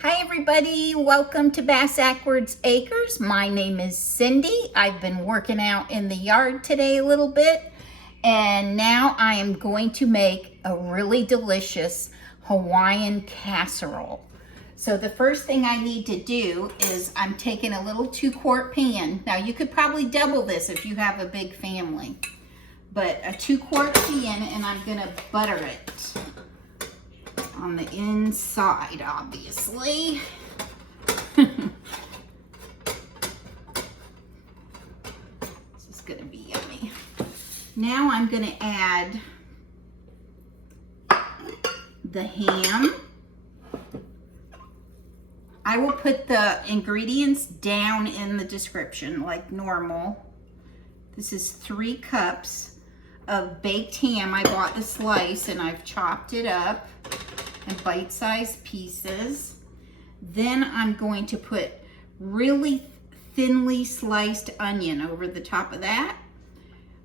Hi everybody, welcome to Bass Ackwards Acres. My name is Cindy. I've been working out in the yard today a little bit, and now I am going to make a really delicious Hawaiian casserole. So the first thing I need to do is I'm taking a little 2-quart pan. Now you could probably double this if you have a big family, but a 2-quart pan, and I'm gonna butter it on the inside, obviously. This is gonna be yummy. Now I'm gonna add the ham. I will put the ingredients down in the description like normal. This is 3 cups of baked ham. I bought the slice and I've chopped it up in bite-sized pieces. Then I'm going to put really thinly sliced onion over the top of that.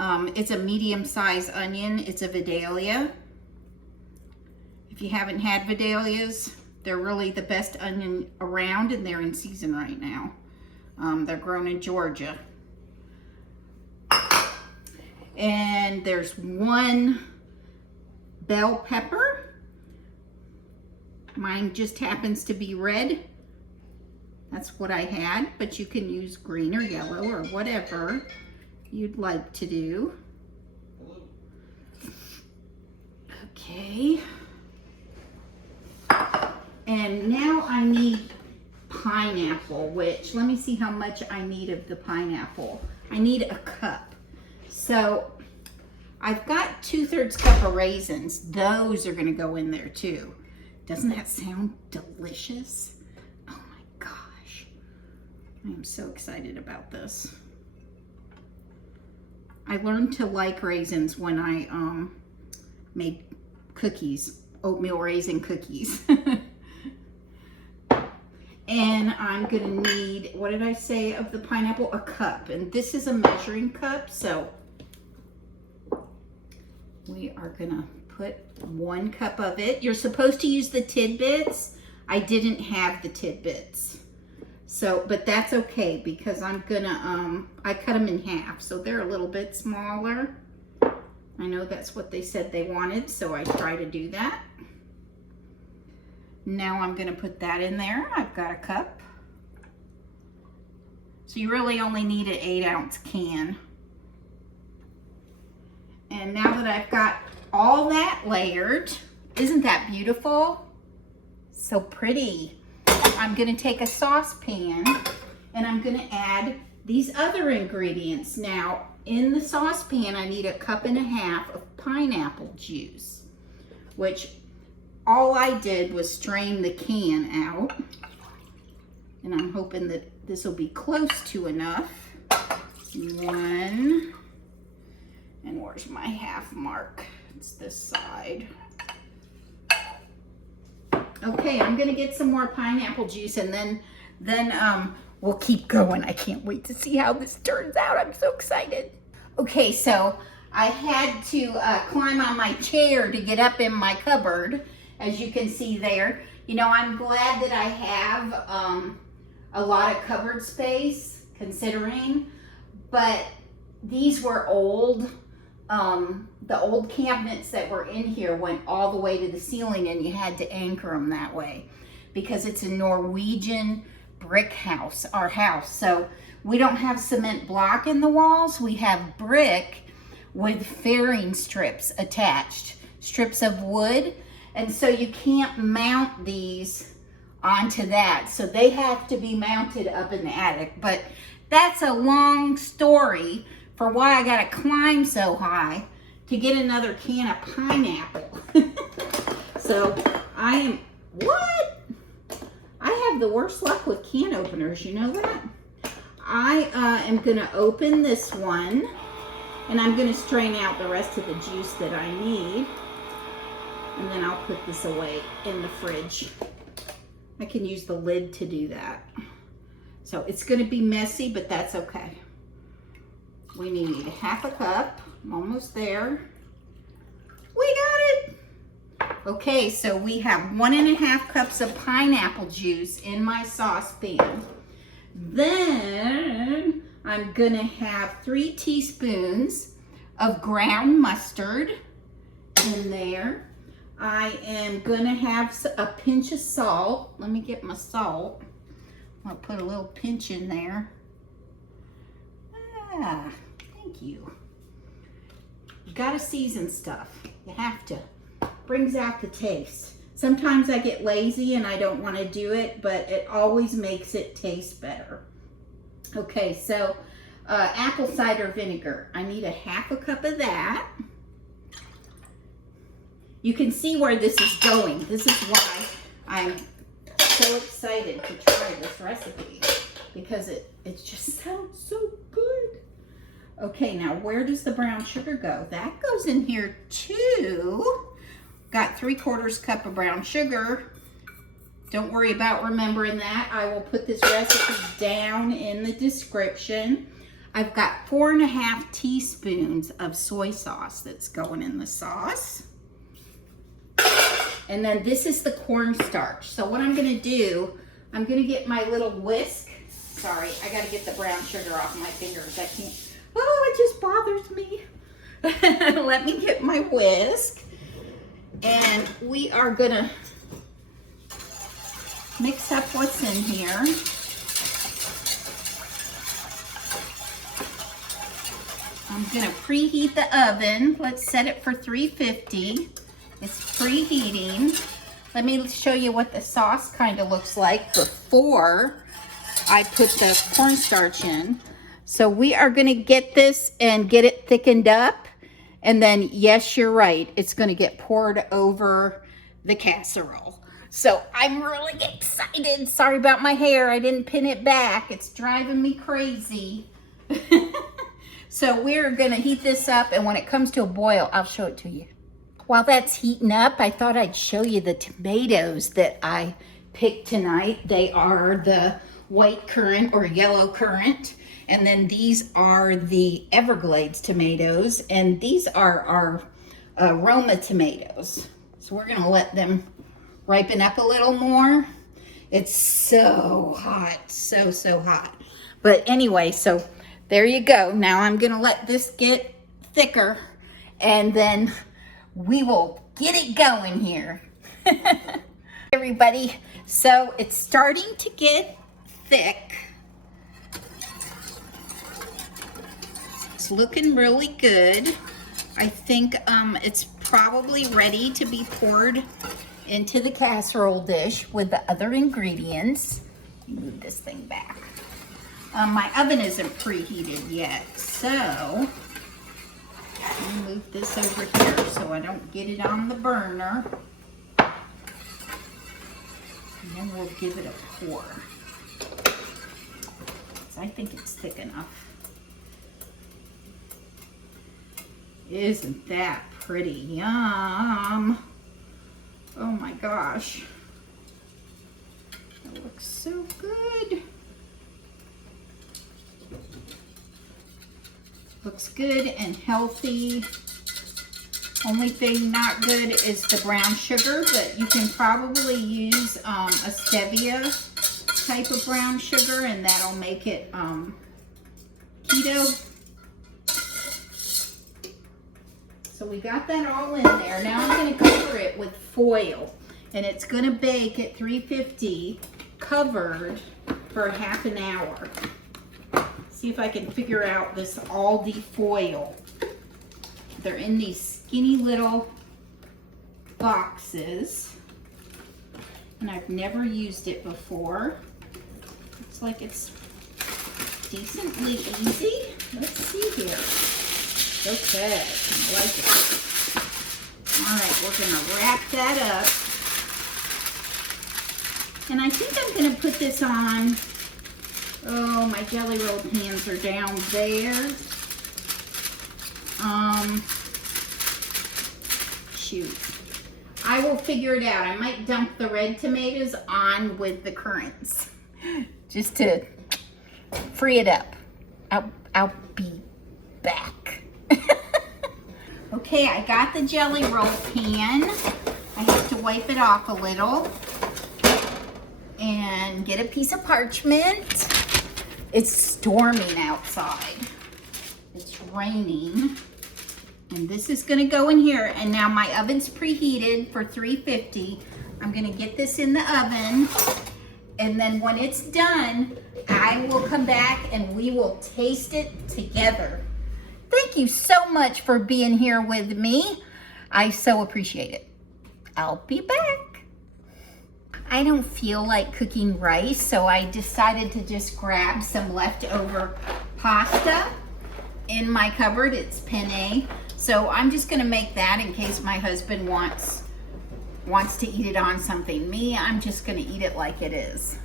It's a medium-sized onion. It's a Vidalia. If you haven't had Vidalias, they're really the best onion around, and they're in season right now. They're grown in Georgia. And there's 1 bell pepper. Mine just happens to be red. That's what I had, but you can use green or yellow or whatever you'd like to do. Okay. And now I need pineapple, which, let me see how much I need of the pineapple. I need a cup. So I've got 2/3 cup of raisins. Those are gonna go in there too. Doesn't that sound delicious? Oh my gosh. I am so excited about this. I learned to like raisins when I made cookies, oatmeal raisin cookies. And I'm gonna need, what did I say of the pineapple? A cup. And this is a measuring cup, so we are gonna put 1 cup of it. You're supposed to use the Tidbits. I didn't have the Tidbits. So, but that's okay because I'm gonna, I cut them in half, so they're a little bit smaller. I know that's what they said they wanted, so I try to do that. Now I'm gonna put that in there. I've got a cup. So you really only need an 8-ounce can. And now that I've got all that layered, isn't that beautiful? So pretty. I'm gonna take a saucepan and I'm gonna add these other ingredients. Now, in the saucepan, I need 1.5 cups of pineapple juice, which all I did was strain the can out. And I'm hoping that this will be close to enough. 1. And where's my half mark? It's this side. Okay, I'm gonna get some more pineapple juice, and then we'll keep going. I can't wait to see how this turns out. I'm so excited. Okay, so I had to climb on my chair to get up in my cupboard, as you can see there. You know, I'm glad that I have a lot of cupboard space, considering, but these were old. The old cabinets that were in here went all the way to the ceiling, and you had to anchor them that way because it's a Norwegian brick house, our house. So we don't have cement block in the walls. We have brick with fairing strips attached, strips of wood. And so you can't mount these onto that. So they have to be mounted up in the attic. But that's a long story for why I gotta climb so high to get another can of pineapple. So I am, what? I have the worst luck with can openers, you know that? I am gonna open this one, and I'm gonna strain out the rest of the juice that I need, and then I'll put this away in the fridge. I can use the lid to do that. So it's gonna be messy, but that's okay. We need 1/2 cup. I'm almost there. We got it. Okay, so we have 1.5 cups of pineapple juice in my saucepan. Then I'm gonna have 3 teaspoons of ground mustard in there. I am gonna have a pinch of salt. Let me get my salt. I'll put a little pinch in there. Ah, thank you. You gotta season stuff. You have to. Brings out the taste. Sometimes I get lazy and I don't want to do it, but it always makes it taste better. Okay, so apple cider vinegar. I need 1/2 cup of that. You can see where this is going. This is why I'm so excited to try this recipe, because it just sounds so good. Okay, now where does the brown sugar go? That goes in here too. Got 3/4 cup of brown sugar. Don't worry about remembering that. I will put this recipe down in the description. I've got 4.5 teaspoons of soy sauce that's going in the sauce. And then this is the cornstarch. So what I'm gonna do, I'm gonna get my little whisk. Sorry, I gotta get the brown sugar off my fingers. I can't, oh, it just bothers me. Let me get my whisk. And we are gonna mix up what's in here. I'm gonna preheat the oven. Let's set it for 350. It's preheating. Let me show you what the sauce kind of looks like before I put the cornstarch in. So we are gonna get this and get it thickened up. And then, yes, you're right, it's gonna get poured over the casserole. So I'm really excited. Sorry about my hair, I didn't pin it back. It's driving me crazy. So we're gonna heat this up, and when it comes to a boil, I'll show it to you. While that's heating up, I thought I'd show you the tomatoes that I picked tonight. They are the white currant or yellow currant. And then these are the Everglades tomatoes, and these are our Roma tomatoes. So we're gonna let them ripen up a little more. It's so hot, so hot. But anyway, so there you go. Now I'm gonna let this get thicker, and then we will get it going here. Everybody, so it's starting to get thick. It's looking really good. I think it's probably ready to be poured into the casserole dish with the other ingredients. Move this thing back. My oven isn't preheated yet, so let me move this over here so I don't get it on the burner. And then we'll give it a pour. So I think it's thick enough. Isn't that pretty? Yum. Oh my gosh. That looks so good. Looks good and healthy. Only thing not good is the brown sugar, but you can probably use a stevia type of brown sugar, and that'll make it keto. So we got that all in there. Now I'm going to cover it with foil, and it's going to bake at 350 covered for half an hour. See if I can figure out this Aldi foil. They're in these skinny little boxes, and I've never used it before. Looks like it's decently easy. Let's see here. Okay, I like it. All right, we're gonna wrap that up. And I think I'm gonna put this on. Oh, my jelly roll pans are down there. Shoot. I will figure it out. I might dump the red tomatoes on with the currants just to free it up. I'll be back. Okay, I got the jelly roll pan. I have to wipe it off a little and get a piece of parchment. It's storming outside. It's raining. And this is gonna go in here. And now my oven's preheated for 350. I'm gonna get this in the oven. And then when it's done, I will come back and we will taste it together. Thank you so much for being here with me. I so appreciate it. I'll be back. I don't feel like cooking rice, so I decided to just grab some leftover pasta in my cupboard. It's penne. So I'm just gonna make that in case my husband wants to eat it on something. Me, I'm just gonna eat it like it is.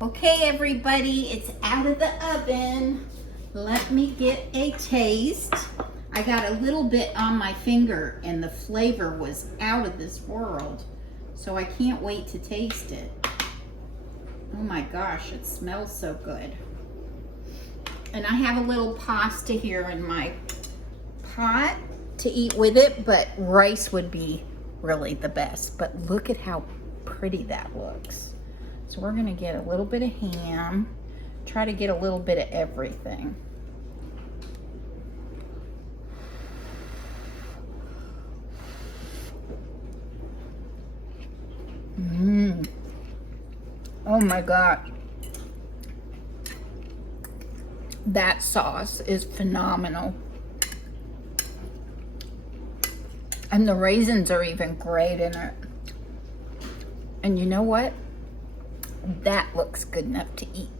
Okay, everybody, it's out of the oven. Let me get a taste. I got a little bit on my finger and the flavor was out of this world. So I can't wait to taste it. Oh my gosh, it smells so good. And I have a little pasta here in my pot to eat with it, but rice would be really the best. But look at how pretty that looks. So we're gonna get a little bit of ham, try to get a little bit of everything. Oh my God. That sauce is phenomenal. And the raisins are even great in it. And you know what? That looks good enough to eat.